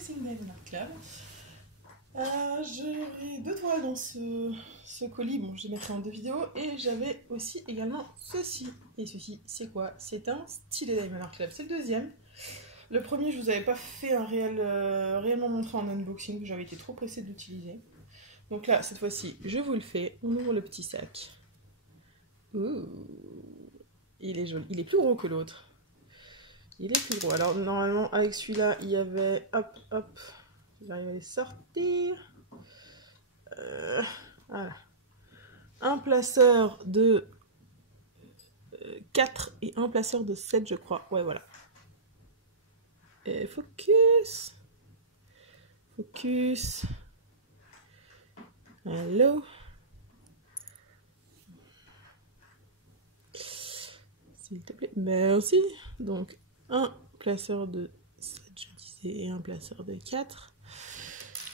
unboxing d'Ironman Club. J'aurai 2 toiles dans ce colis, bon je les mettrai en 2 vidéos, et j'avais aussi également ceci. Et ceci, c'est quoi? C'est un stylet d'Ironman Club, c'est le deuxième. Le premier, je vous avais pas fait un réellement montré en unboxing, j'avais été trop pressée de l'utiliser. Donc là, cette fois-ci, je vous le fais. On ouvre le petit sac. Ouh, il est joli. Il est plus gros que l'autre. Il est plus gros. Alors, normalement, avec celui-là, il y avait... Hop, hop. J'arrive à les sortir. Voilà. Un placeur de 4 et un placeur de 7, je crois. Ouais, voilà. Et focus. Focus. Hello. S'il te plaît. Merci. Donc, un placeur de 7, je disais, et un placeur de 4.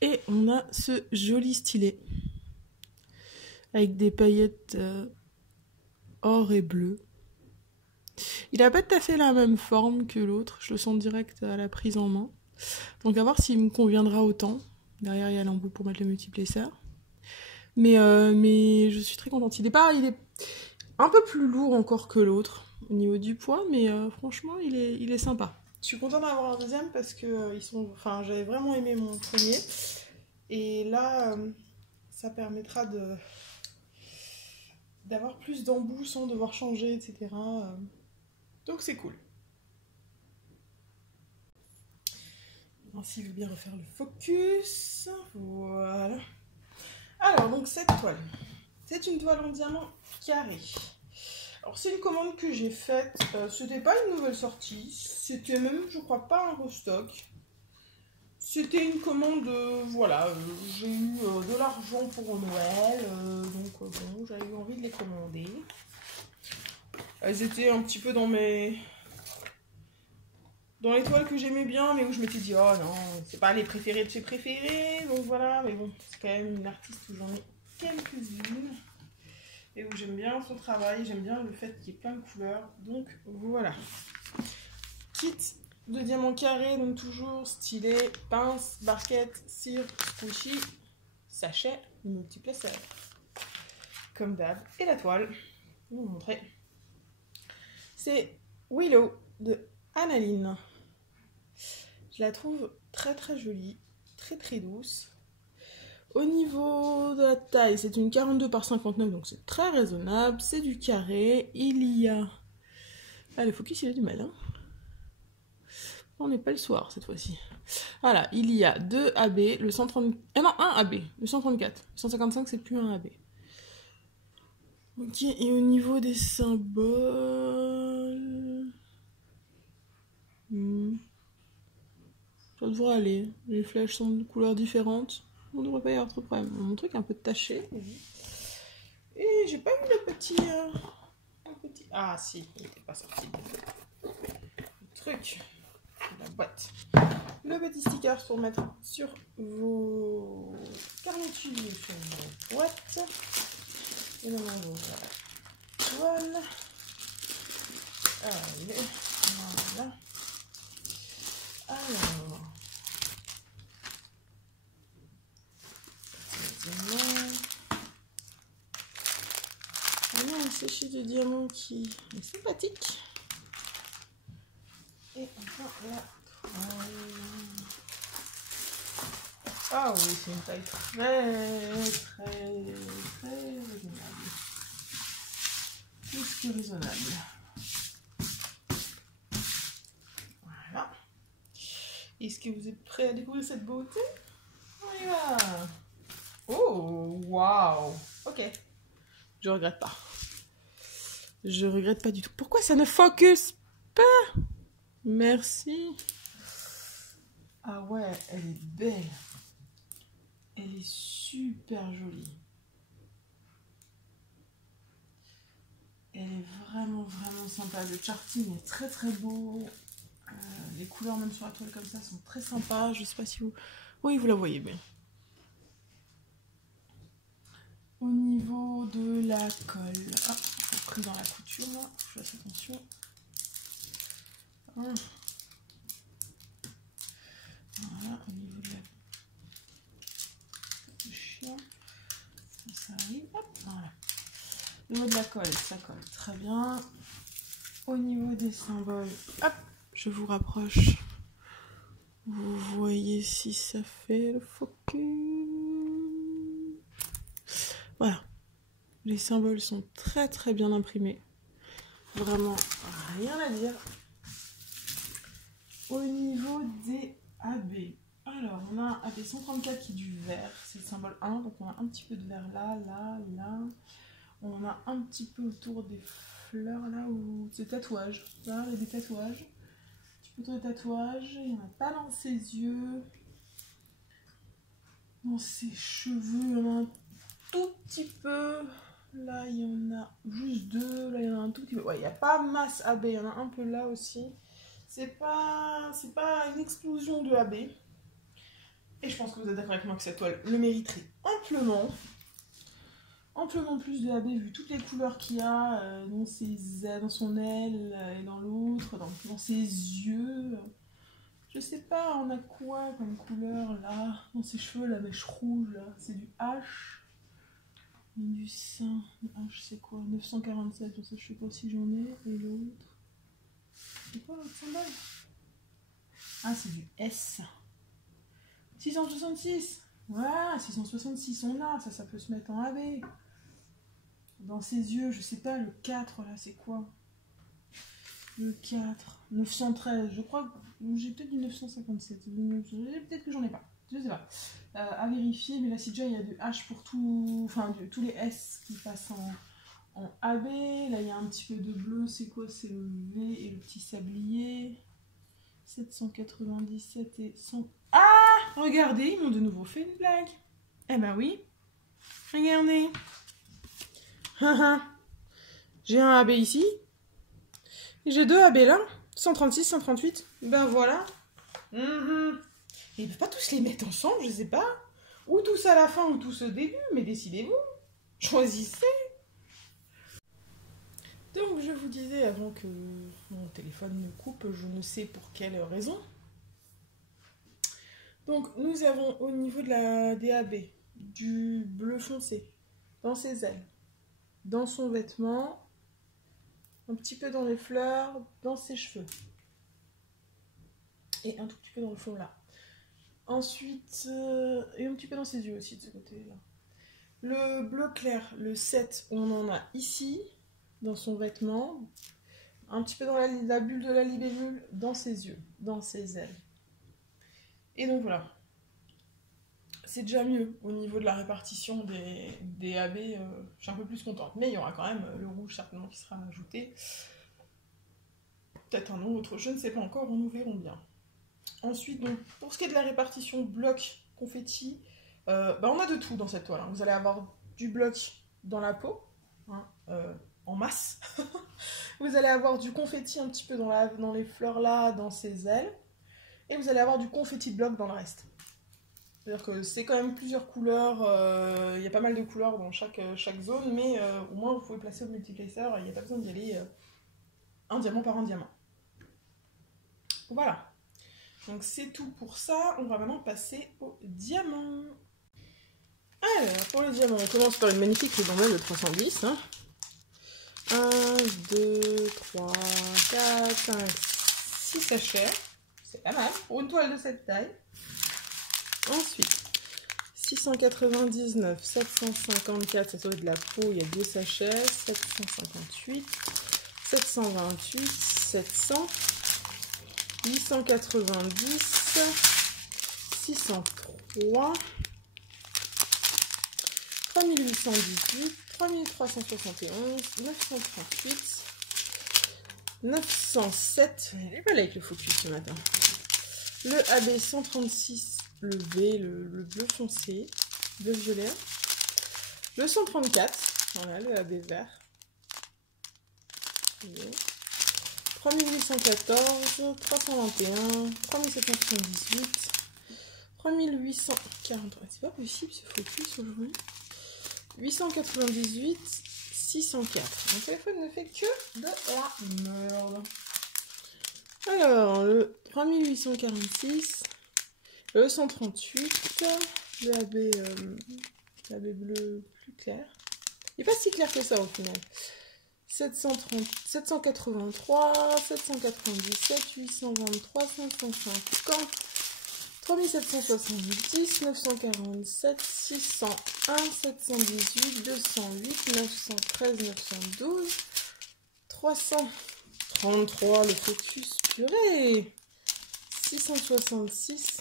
Et on a ce joli stylet. Avec des paillettes or et bleu. Il n'a pas tout à fait la même forme que l'autre. Je le sens direct à la prise en main. Donc à voir s'il me conviendra autant. Derrière, il y a l'embout pour mettre le multiplesseur. Mais je suis très contente. Il est un peu plus lourd encore que l'autre au niveau du poids, mais franchement, il est sympa. Je suis contente d'avoir un deuxième parce que j'avais vraiment aimé mon premier. Et là, ça permettra d'avoir plus d'embouts sans devoir changer, etc. Donc c'est cool. Ainsi, je vais bien refaire le focus. Voilà. Alors, donc cette toile, c'est une toile en diamant carré. Alors, c'est une commande que j'ai faite. C'était pas une nouvelle sortie. C'était même, je crois, pas un restock. C'était une commande, voilà. J'ai eu de l'argent pour Noël. Donc, bon, j'avais eu envie de les commander. Elles étaient un petit peu dans les toiles que j'aimais bien, mais où je m'étais dit, oh non, c'est pas les préférés de chez préférés, donc voilà, mais bon, c'est quand même une artiste où j'en ai quelques-unes, et où j'aime bien son travail, j'aime bien le fait qu'il y ait plein de couleurs, donc voilà. Kit de diamant carré, donc toujours stylet, pince, barquette, cire, squishy, sachet, multiplesseur, comme d'hab, et la toile, je vais vous montrer. C'est Willow de Analine. Je la trouve très très jolie, très très douce. Au niveau de la taille, c'est une 42 par 59, donc c'est très raisonnable. C'est du carré. Il y a... Ah, le focus, il a du mal, hein. On n'est pas le soir, cette fois-ci. Voilà, il y a 2 AB, le 130... Ah non, 1 AB, le 134. Le 155, c'est plus un AB. Ok, et au niveau des symboles... Ça devrait aller. Les flèches sont de couleurs différentes. On ne devrait pas y avoir trop de problème. Mon truc est un peu taché. Et j'ai pas vu le petit... Ah si, il n'était pas sorti. Le truc. La boîte. Le petit sticker pour mettre sur vos garnitures, sur vos boîtes. Et maintenant, on va la toile. Allez, voilà. Alors, on a un séché de diamant qui est sympathique. Et enfin la toile. Ah oui, c'est une taille très raisonnable. Plus que raisonnable. Voilà. Est-ce que vous êtes prêts à découvrir cette beauté? On y va. Oh, waouh. Ok. Je regrette pas. Je regrette pas du tout. Pourquoi ça ne focus pas? Merci. Ah ouais, elle est belle. Elle est super jolie. Elle est vraiment sympa. Le charting est très très beau. Les couleurs même sur la toile comme ça sont très sympas. Je sais pas si vous... Oui, vous la voyez bien. Au niveau de la colle... Ah, j'ai pris dans la couture là. Je fasse attention. Voilà, au niveau de la... Le chien. Ça arrive, hop, voilà. Au niveau de la colle, ça colle très bien. Au niveau des symboles, hop, je vous rapproche. Vous voyez si ça fait le focus. Voilà. Les symboles sont très très bien imprimés. Vraiment rien à dire. Au niveau des AB. Alors, on a un AB 134 qui est du vert. C'est le symbole 1. Donc, on a un petit peu de vert là, là, là. On a un petit peu autour des fleurs là où c'est tatouage. Là, il y a des tatouages. Un petit peu autour des tatouages. Il n'y en a pas dans ses yeux. Dans ses cheveux, il y en a un tout petit peu. Là, il y en a juste 2. Là, il y en a un tout petit peu. Ouais, il n'y a pas masse AB. Il y en a un peu là aussi. C'est pas une explosion de AB. Et je pense que vous êtes d'accord avec moi que cette toile le mériterait amplement. Amplement plus de AB vu toutes les couleurs qu'il y a dans son aile et dans l'autre, dans ses yeux. Je sais pas, on a quoi comme couleur là? Dans ses cheveux, la mèche rouge là, c'est du H. Du sein, le H c'est quoi? 947, ça je sais pas si j'en ai. Et l'autre? C'est quoi l'autre symbole? Ah, c'est du S. 666. Voilà, 666, on a, ça peut se mettre en AB. Dans ses yeux, je sais pas, le 4 là, c'est quoi? Le 4, 913, je crois que j'ai peut-être du 957. Peut-être que j'en ai pas, je sais pas. À vérifier, mais là, si déjà il y a du H pour tout, enfin, tous les S qui passent en AB. Là, il y a un petit peu de bleu, c'est quoi? C'est le V et le petit sablier. 797 et 100. Ah! Regardez, ils m'ont de nouveau fait une blague. Eh ben oui. Regardez. J'ai un AB ici. Et j'ai 2 AB là. 136, 138. Ben voilà. Et ils peuvent pas tous les mettre ensemble, je sais pas. Ou tous à la fin ou tous au début. Mais décidez-vous. Choisissez. Donc je vous disais avant que mon téléphone me coupe, je ne sais pour quelle raison. Donc nous avons au niveau de la DAB du bleu foncé dans ses ailes, dans son vêtement, un petit peu dans les fleurs, dans ses cheveux et un tout petit peu dans le fond là. Ensuite, et un petit peu dans ses yeux aussi de ce côté-là. Le bleu clair, le 7, on en a ici, dans son vêtement, un petit peu dans la bulle de la libellule, dans ses yeux, dans ses ailes. Et donc voilà. C'est déjà mieux au niveau de la répartition des AB, je suis un peu plus contente. Mais il y aura quand même le rouge certainement qui sera ajouté. Peut-être un autre, je ne sais pas encore, nous verrons bien. Ensuite, donc, pour ce qui est de la répartition bloc confetti, on a de tout dans cette toile. Hein. Vous allez avoir du bloc dans la peau, hein, en masse. Vous allez avoir du confetti un petit peu dans les fleurs là, dans ses ailes. Et vous allez avoir du confetti de bloc dans le reste. C'est-à-dire que c'est quand même plusieurs couleurs, il y a pas mal de couleurs dans chaque zone, mais au moins vous pouvez placer au multiplexeur, il n'y a pas besoin d'y aller un diamant par un diamant. Voilà. Donc c'est tout pour ça, on va maintenant passer au diamant. Alors, pour le diamant, on commence par une magnifique ribambelle de 310. Hein. 1, 2, 3, 4, 5, 6 sachets. C'est pas mal pour une toile de cette taille. Ensuite, 699, 754, ça serait de la peau, il y a 2 sachets, 758, 728, 700, 890, 603, 3818, 3371, 938, 907, il est pas là avec le focus ce matin. Le AB 136, le V, le bleu foncé, bleu violet. Le 134, voilà, le AB vert. 3814, 321, 3778, 3843. C'est pas possible ce focus aujourd'hui. 898, 604. Mon téléphone ne fait que de la merde. Alors, le 3846, Le 138, le AB bleu plus clair. Il n'est pas si clair que ça au final. 730, 783, 797, 823, 550, 3770, 947, 601, 718, 208, 913, 912, 333, le focus, purée, 666,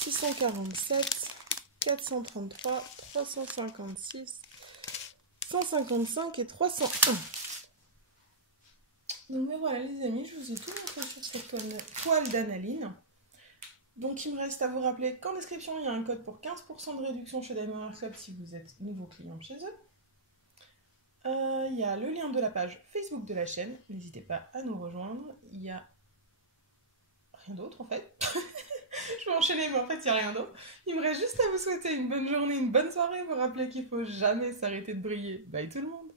647, 433, 356, 155 et 301. Donc mais voilà les amis, je vous ai tout montré sur cette toile d'analine. Donc il me reste à vous rappeler qu'en description il y a un code pour 15% de réduction chez Diamond Club si vous êtes nouveau client chez eux. Il y a le lien de la page Facebook de la chaîne, n'hésitez pas à nous rejoindre. Il y a rien d'autre en fait. Je vais enchaîner mais en fait il n'y a rien d'autre. Il me reste juste à vous souhaiter une bonne journée, une bonne soirée, vous rappeler qu'il ne faut jamais s'arrêter de briller. Bye tout le monde.